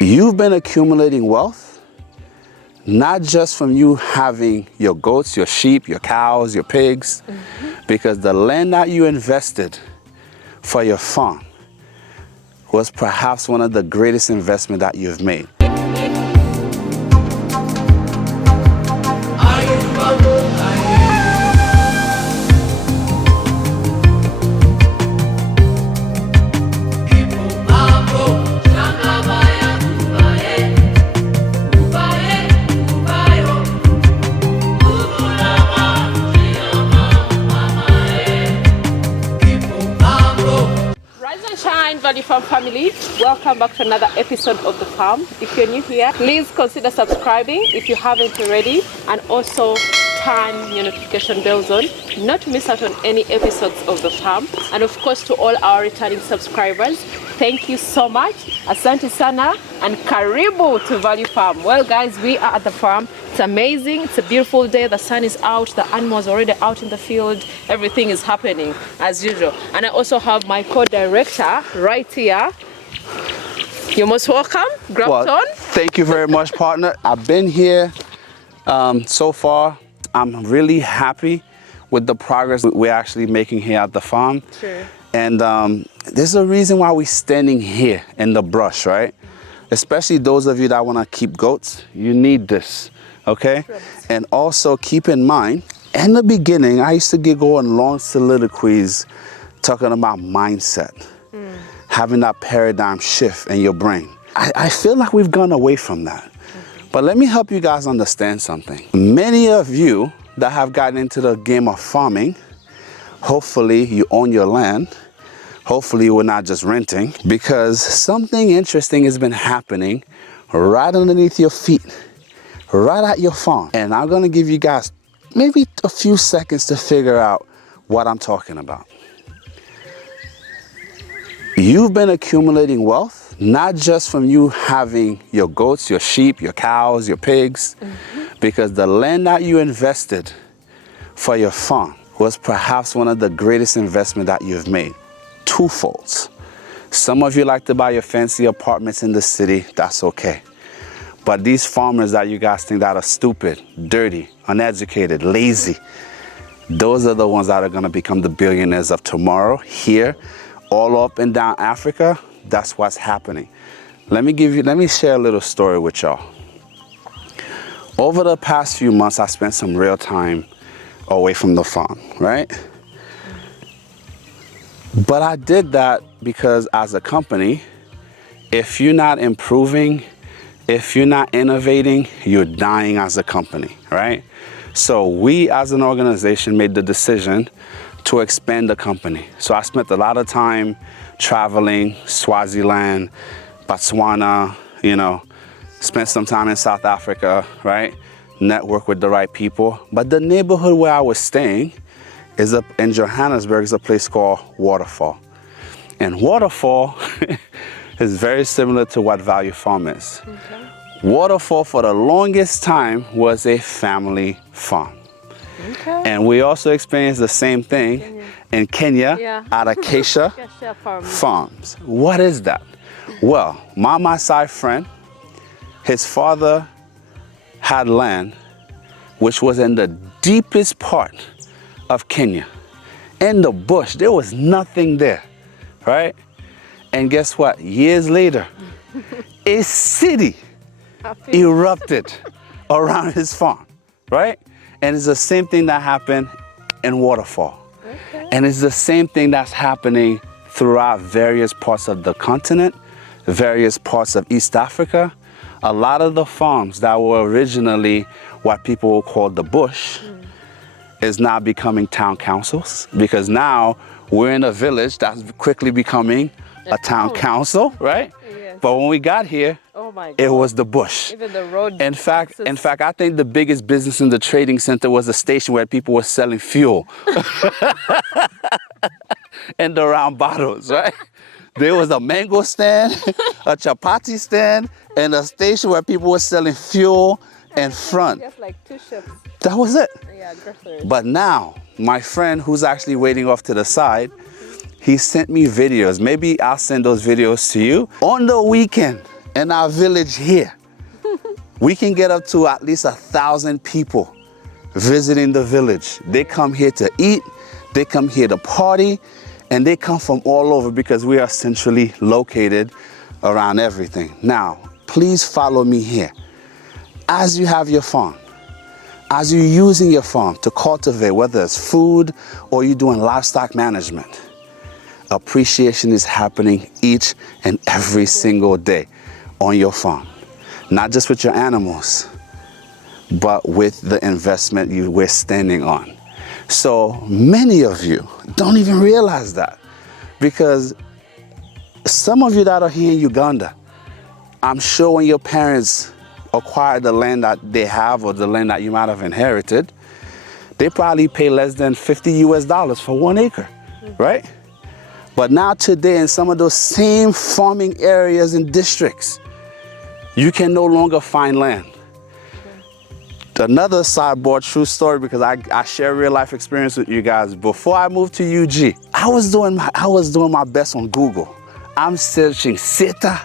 You've been accumulating wealth, not just from you having your goats, your sheep, your cows, your pigs, because the land that you invested for your farm was perhaps one of the greatest investments that you've made. Value Farm family, welcome back to another episode of The Farm. If you're new here, please consider subscribing if you haven't already, and also turn your notification bells on not to miss out on any episodes of The Farm. And of course, to all our returning subscribers, thank you so much. Asante sana and karibu to Value Farm. Well guys, we are at the farm. It's amazing. It's a beautiful day. The sun is out. The animals are already out in the field. Everything is happening as usual. And I also have my co-director right here. You're most welcome. Well, thank you very much, partner. I've been here so far. I'm really happy with the progress we're actually making here at the farm. Sure. And there's a reason why we're standing here in the brush, right? Especially those of you that want to keep goats, you need this, okay? Sure. And also keep in mind, in the beginning, I used to go on long soliloquies talking about mindset, having that paradigm shift in your brain. I feel like we've gone away from that. But let me help you guys understand something. Many of you that have gotten into the game of farming, hopefully you own your land. Hopefully you are not just renting, because something interesting has been happening right underneath your feet, right at your farm. And I'm gonna give you guys maybe a few seconds to figure out what I'm talking about. You've been accumulating wealth, not just from you having your goats, your sheep, your cows, your pigs, because the land that you invested for your farm was perhaps one of the greatest investments that you've made. Twofolds. Some of you like to buy your fancy apartments in the city, that's okay. But these farmers that you guys think that are stupid, dirty, uneducated, lazy, those are the ones that are gonna become the billionaires of tomorrow here, all up and down Africa. That's what's happening. Let me share a little story with y'all. Over the past few months, I spent some real time away from the farm, right? But I did that because as a company, if you're not improving, if you're not innovating, you're dying as a company, right? So we as an organization made the decision to expand the company. So I spent a lot of time traveling, Swaziland, Botswana, spent some time in South Africa, right? Network with the right people. But the neighborhood where I was staying is up in Johannesburg, is a place called Waterfall. And Waterfall is very similar to what Value Farm is. Okay. Waterfall for the longest time was a family farm. Okay. And we also experienced the same thing in Kenya at Acacia Farms. What is that? Well, my Maasai friend, his father had land which was in the deepest part of Kenya. In the bush, there was nothing there, right? And guess what? Years later, a city erupted around his farm, right? And it's the same thing that happened in Waterfall. Okay. And it's the same thing that's happening throughout various parts of the continent, various parts of East Africa. A lot of the farms that were originally what people called the bush is now becoming town councils, because now we're in a village that's quickly becoming a town council, right? Yes. But when we got here, oh my God, it was the bush. Even the road. In fact, I think the biggest business in the trading center was a station where people were selling fuel in the round bottles, right? There was a mango stand, a chapati stand, and a station where people were selling fuel in front. Just like 2 ships. That was it. Yeah, groceries. But now, my friend who's actually waiting off to the side, he sent me videos. Maybe I'll send those videos to you. On the weekend in our village here, we can get up to at least 1,000 people visiting the village. They come here to eat, they come here to party, and they come from all over because we are centrally located around everything. Now, please follow me here. As you have your farm, as you're using your farm to cultivate, whether it's food or you're doing livestock management, appreciation is happening each and every single day on your farm. Not just with your animals, but with the investment we're standing on. So many of you don't even realize that, because some of you that are here in Uganda, I'm sure when your parents acquired the land that they have or the land that you might have inherited, they probably pay less than $50 for 1 acre, right? But now today in some of those same farming areas and districts, you can no longer find land. Another sidebar true story, because I share real life experience with you guys. Before I moved to UG, I was doing my best on Google. I'm searching Seta.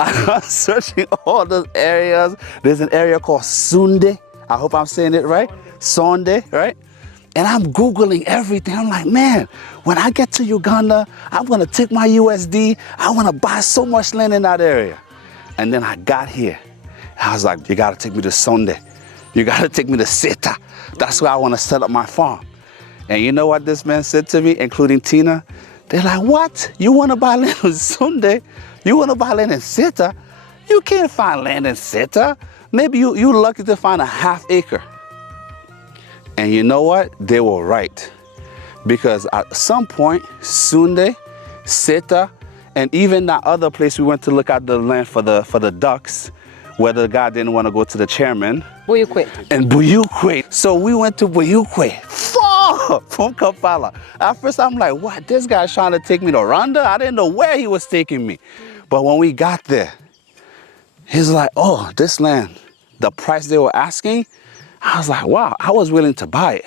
I'm searching all those areas. There's an area called Sunde. I hope I'm saying it right. Sonde, right? And I'm Googling everything. I'm like, man, when I get to Uganda, I'm gonna take my USD. I wanna buy so much land in that area. And then I got here. I was like, you gotta take me to Sonde. You gotta take me to Seta. That's where I wanna set up my farm. And you know what this man said to me, including Tina? They're like, what? You wanna buy land in Sunde? You wanna buy land in Seta? You can't find land in Seta. Maybe you're lucky to find a ½ acre. And you know what? They were right. Because at some point, Sunde, Seta, and even that other place we went to look at the land for the ducks, where the guy didn't want to go to the chairman. Buyukwe. And Buyukwe. So we went to Buyukwe, far from Kampala. At first I'm like, what? This guy's trying to take me to Rwanda? I didn't know where he was taking me. But when we got there, he's like, oh, this land, the price they were asking, I was like, wow, I was willing to buy it.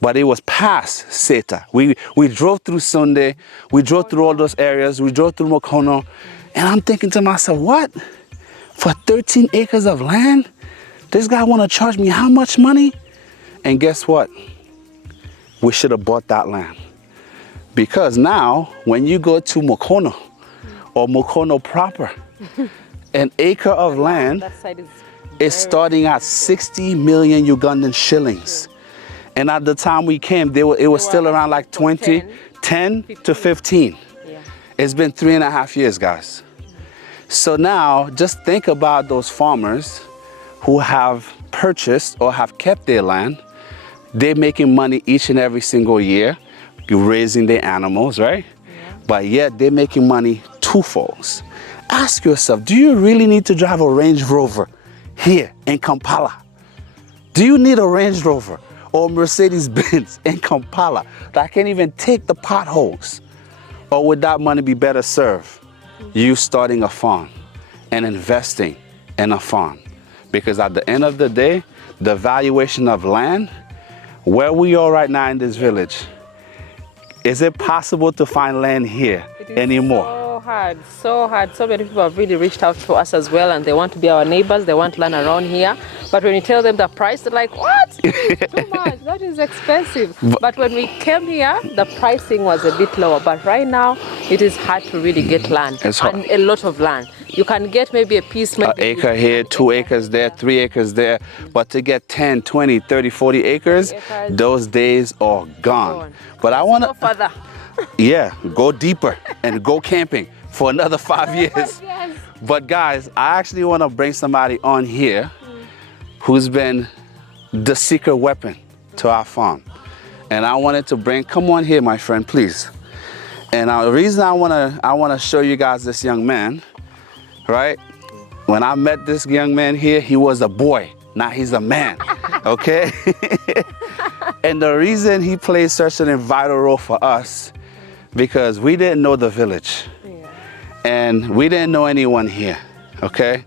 But it was past Seta. We drove through Sunday, we drove through all those areas, we drove through Mokono, and I'm thinking to myself, what? For 13 acres of land? This guy want to charge me how much money? And guess what? We should have bought that land. Because now, when you go to Mokono, or Mokono proper, an acre of land is starting at 60 million Ugandan shillings. And at the time we came, it was still around like 10 to 15. Yeah. It's been 3.5 years, guys. So now just think about those farmers who have purchased or have kept their land. They're making money each and every single year, raising their animals, right? Yeah. But yet they're making money twofolds. Ask yourself, do you really need to drive a Range Rover here in Kampala? Do you need a Range Rover or Mercedes-Benz in Kampala that can't even take the potholes? Or would that money be better served you starting a farm and investing in a farm? Because at the end of the day, the valuation of land, where we are right now in this village, is it possible to find land here anymore? So hard. So many people have really reached out to us as well, and they want to be our neighbors. They want land around here. But when you tell them the price, they're like, what? Too much. That is expensive. But when we came here, the pricing was a bit lower. But right now, it is hard to really get land. And a lot of land. You can get maybe a piece. Maybe an acre here, 2 acres there, 3 acres there. But to get 10, 20, 30, 40 acres, those days are gone. But I want to... Go further. Yeah, go deeper and go camping for another 5 years. Yes. But guys, I actually want to bring somebody on here who's been the secret weapon to our farm. And I wanted to bring, come on here, my friend, please. And the reason I want to show you guys this young man, right? When I met this young man here, he was a boy. Now he's a man, okay? And the reason he plays such an vital role for us, because we didn't know the village. And we didn't know anyone here, okay?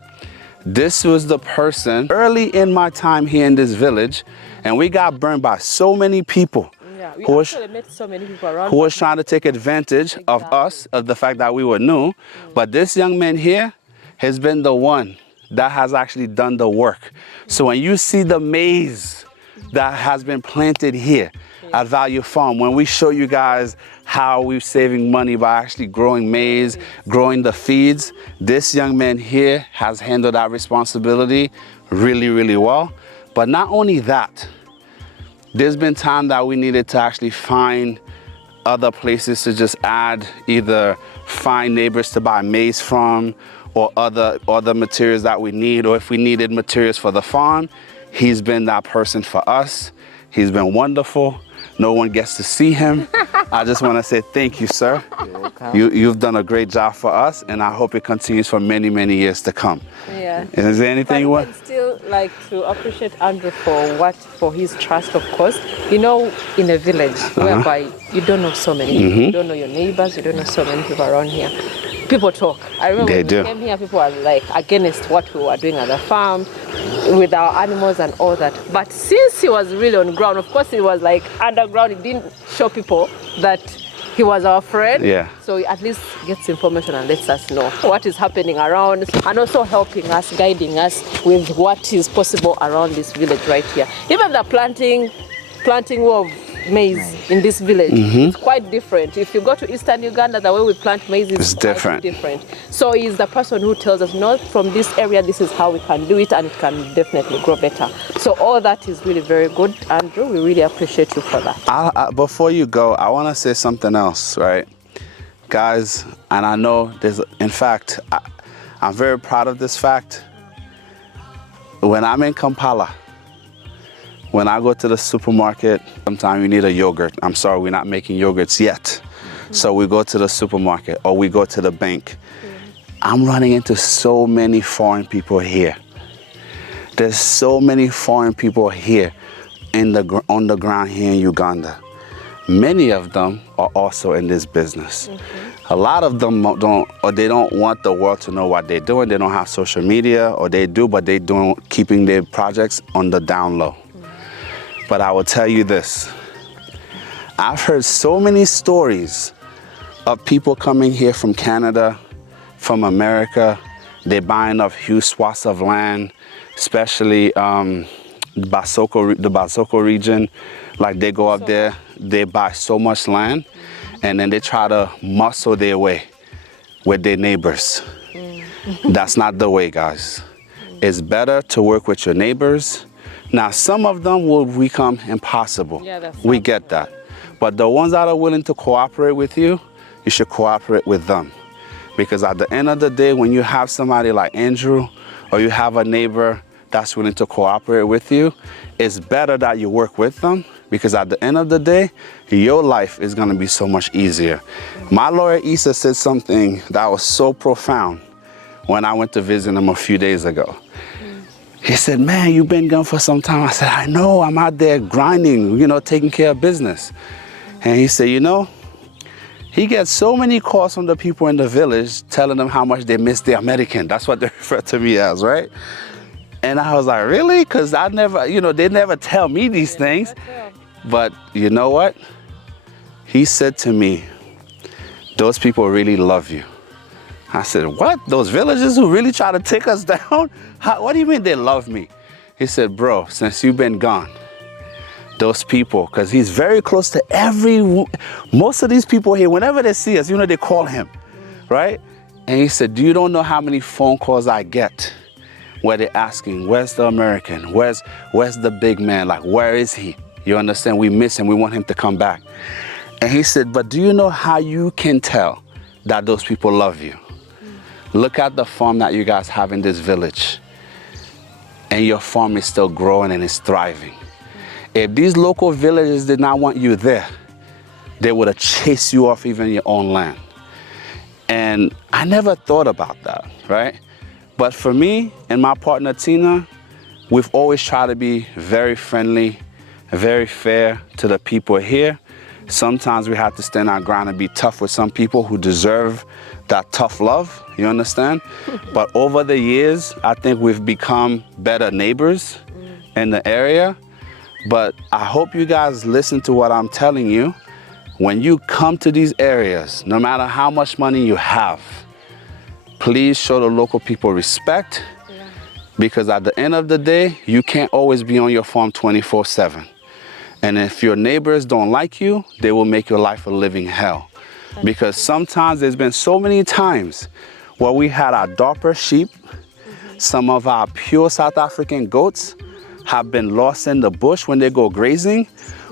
This was the person early in my time here in this village, and we got burned by so many people. Yeah, we actually met so many people around who was trying to take advantage of us, of the fact that we were new. But this young man here has been the one that has actually done the work. So when you see the maize that has been planted here at Value Farm, when we show you guys how we're saving money by actually growing maize, growing the feeds, this young man here has handled that responsibility really, really well. But not only that, there's been time that we needed to actually find other places to just add, either find neighbors to buy maize from, or other materials that we need, or if we needed materials for the farm, he's been that person for us. He's been wonderful. No one gets to see him. I just want to say thank you, sir. You've done a great job for us, and I hope it continues for many, many years to come. Yeah. And is there anything you want? I'd still like to appreciate Andrew for his trust, of course. You know, in a village whereby you don't know so many people, you don't know your neighbors, you don't know so many people around here. People talk. I remember when we came here, people were like against what we were doing at the farm with our animals and all that. But since he was really on ground, of course he was like underground, he didn't show people that he was our friend. Yeah. So he at least gets information and lets us know what is happening around, and also helping us, guiding us with what is possible around this village right here. Even the planting of maize in this village, it's quite different. If you go to eastern Uganda, the way we plant maize is quite different. So he's the person who tells us, not from this area, this is how we can do it, and it can definitely grow better. So all that is really very good, Andrew. We really appreciate you for that. Before you go, I want to say something else, right? Guys, and I know in fact, I'm very proud of this fact. When I'm in Kampala, when I go to the supermarket, sometimes you need a yogurt. I'm sorry, we're not making yogurts yet. So we go to the supermarket or we go to the bank. I'm running into so many foreign people here. There's so many foreign people here on the ground here in Uganda. Many of them are also in this business. A lot of them they don't want the world to know what they're doing. They don't have social media, or they do, but they're keeping their projects on the down low. But I will tell you this, I've heard so many stories of people coming here from Canada, from America. They're buying up huge swaths of land, especially the Basoko region. Like they go up there, they buy so much land, and then they try to muscle their way with their neighbors. That's not the way, guys. It's better to work with your neighbors. Now, some of them will become impossible. We get that. But the ones that are willing to cooperate with you, you should cooperate with them. Because at the end of the day, when you have somebody like Andrew, or you have a neighbor that's willing to cooperate with you, it's better that you work with them, because at the end of the day, your life is going to be so much easier. My lawyer, Issa, said something that was so profound when I went to visit him a few days ago. He said, man, you've been gone for some time. I said, I know, I'm out there grinding, taking care of business. And he said, he gets so many calls from the people in the village telling them how much they miss their American. That's what they refer to me as, right? And I was like, really? Because I never, they never tell me these things. But you know what? He said to me, those people really love you. I said, what? Those villagers who really try to take us down? What do you mean they love me? He said, bro, since you've been gone, those people, because he's very close to most of these people here, whenever they see us, they call him, right? And he said, you don't know how many phone calls I get where they're asking, where's the American? Where's the big man? Like, where is he? You understand? We miss him. We want him to come back. And he said, but do you know how you can tell that those people love you? Look at the farm that you guys have in this village, and your farm is still growing and it's thriving. If these local villagers did not want you there, they would have chased you off even your own land. And I never thought about that, right? But for me and my partner Tina, we've always tried to be very friendly, very fair to the people here. Sometimes we have to stand our ground and be tough with some people who deserve that tough love, you understand? But over the years, I think we've become better neighbors in the area. But I hope you guys listen to what I'm telling you. When you come to these areas, no matter how much money you have, please show the local people respect, because at the end of the day, you can't always be on your farm 24/7. And if your neighbors don't like you, they will make your life a living hell. Because sometimes there's been so many times where we had our darker sheep, some of our pure South African goats have been lost in the bush when they go grazing,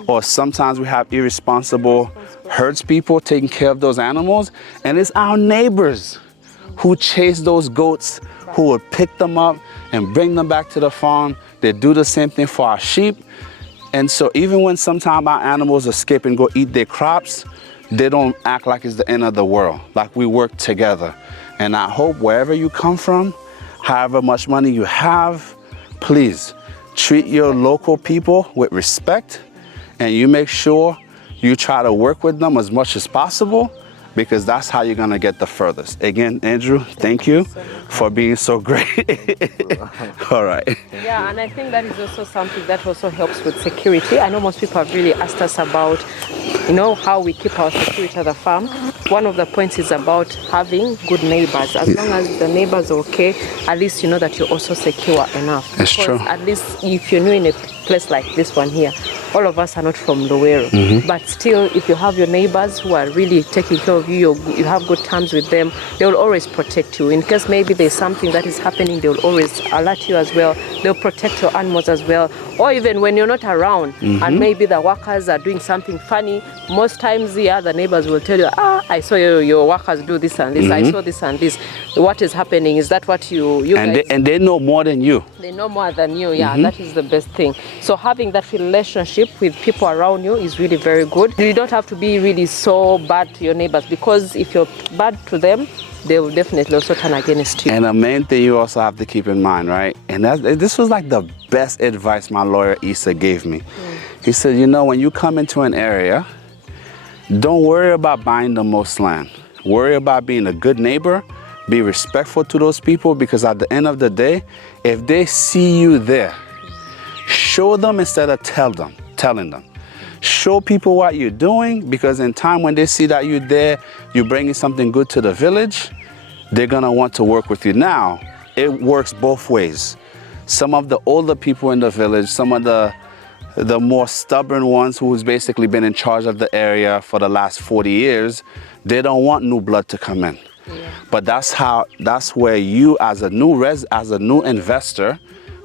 or sometimes we have irresponsible herds people taking care of those animals, and it's our neighbors who chase those goats, who would pick them up and bring them back to the farm. They do the same thing for our sheep. And so even when sometimes our animals escape and go eat their crops, they don't act like it's the end of the world, like we work together. And I hope wherever you come from, however much money you have, please treat your local people with respect, and you make sure you try to work with them as much as possible, because that's how you're going to get the furthest. Again, Andrew, thank you for being so great. All right. Yeah, and I think that is also something that also helps with security. I know most people have really asked us about, how we keep our security at the farm. One of the points is about having good neighbors. As long as the neighbors are okay, at least you know that you're also secure enough. That's true. At least if you're new in a place like this one here, all of us are not from Luweero, but still, if you have your neighbors who are really taking care of you, you have good terms with them, they will always protect you. In case maybe there's something that is happening, they will always alert you as well. They'll protect your animals as well. Or even when you're not around, and maybe the workers are doing something funny, most times the other neighbors will tell you, I saw your workers do this and this, I saw this and this. What is happening? Is that what you guys... And they know more than you. They know more than you, that is the best thing. So having that relationship with people around you is really very good. You don't have to be really so bad to your neighbors, because if you're bad to them, they will definitely also turn against you. And the main thing you also have to keep in mind, right? And this was like the best advice my lawyer Issa gave me. He said, when you come into an area, don't worry about buying the most land. Worry about being a good neighbor. Be respectful to those people, because at the end of the day, if they see you there, show them instead of telling them. Show people what you're doing, because in time when they see that you're there, you're bringing something good to the village, they're gonna want to work with you. Now, it works both ways. Some of the older people in the village, some of the more stubborn ones who's basically been in charge of the area for the last 40 years, they don't want new blood to come in. But that's where you as a new investor,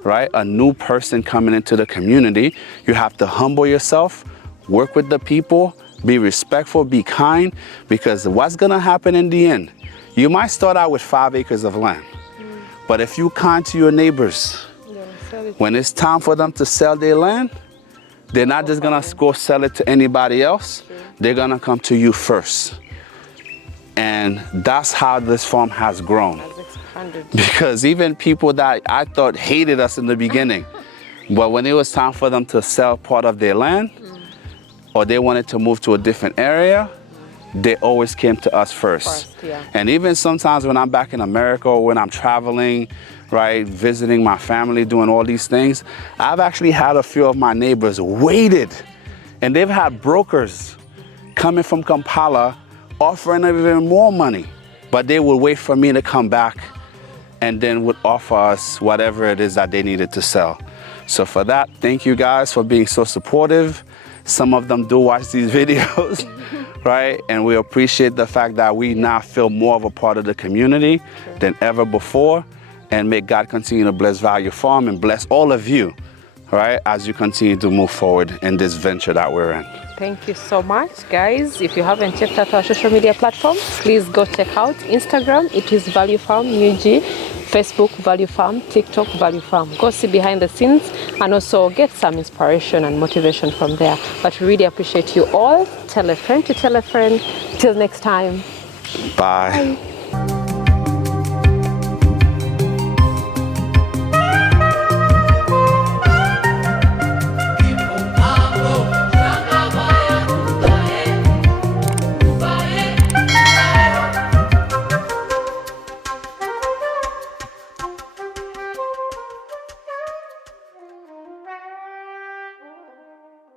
right, a new person coming into the community, you have to humble yourself, work with the people, be respectful, be kind, because what's gonna happen in the end, you might start out with 5 acres of land, but if you're kind to your neighbors, when it's time for them to sell their land, they're not just gonna go sell it to anybody else, they're gonna come to you first. And that's how this farm has grown. Because even people that I thought hated us in the beginning, but when it was time for them to sell part of their land, or they wanted to move to a different area, they always came to us first. And even sometimes when I'm back in America, or when I'm traveling, right, visiting my family, doing all these things, I've actually had a few of my neighbors waited, and they've had brokers coming from Kampala offering them even more money, but they would wait for me to come back and then would offer us whatever it is that they needed to sell. So for that, thank you guys for being so supportive. Some of them do watch these videos, right? And we appreciate the fact that we now feel more of a part of the community than ever before. And may God continue to bless Value Farm and bless all of you, right, as you continue to move forward in this venture that we're in. Thank you so much, guys. If you haven't checked out our social media platforms, please go check out Instagram. It is Value Farm UG, Facebook Value Farm, TikTok Value Farm. Go see behind the scenes and also get some inspiration and motivation from there. But we really appreciate you all. Tell a friend to tell a friend. Till next time. Bye. Bye.